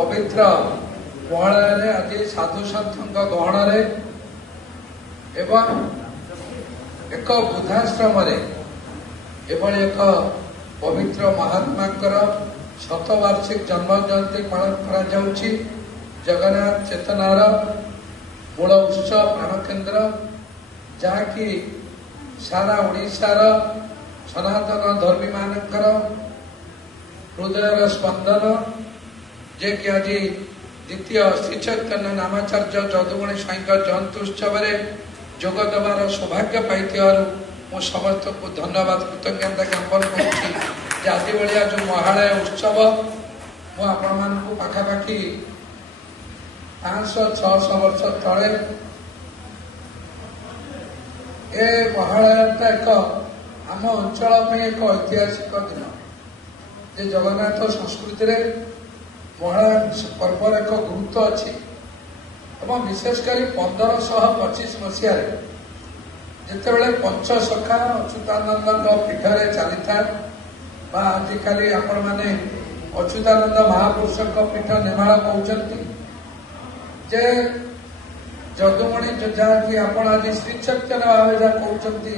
पवित्र महालय आज साधु सन्थ गहण एवं एक बुद्धाश्रम एभली एक पवित्र महात्मा शतवार्षिक जन्म जयंती पालन करा जगन्नाथ चेतनार मूल उत्सव प्राणकेन्द्र जहाँकि सारा ओडिशार सनातन धर्मी मानकर हृदय स्पंदन जे कि आज द्वितीय श्री चैतन्य नामाचार्य जदुमणि स्वाई जयंती उत्सव जोग देवार सौभाग्य पाई समस्त को धन्यवाद कृतज्ञता ज्ञापन कर आज भाया जो महालय उत्सव मुझे पाखापाखि 500-600 वर्ष तले ए महालयटा एक आम अंचल में एक ऐतिहासिक दिन जे जगन्नाथ संस्कृति महालय पर्वर एक गुरुत्व अच्छी एवं विशेषकर 1525 मसीह जितेबाला पंचसखा अच्युतानंद पीठरे चली था आजिकल आपण मैंने अच्युतानंद महापुरुष पीठ निर्माण कहते जे जदुमणि जहाँकि आप आज श्री चैतन्य भाव जहाँ कहते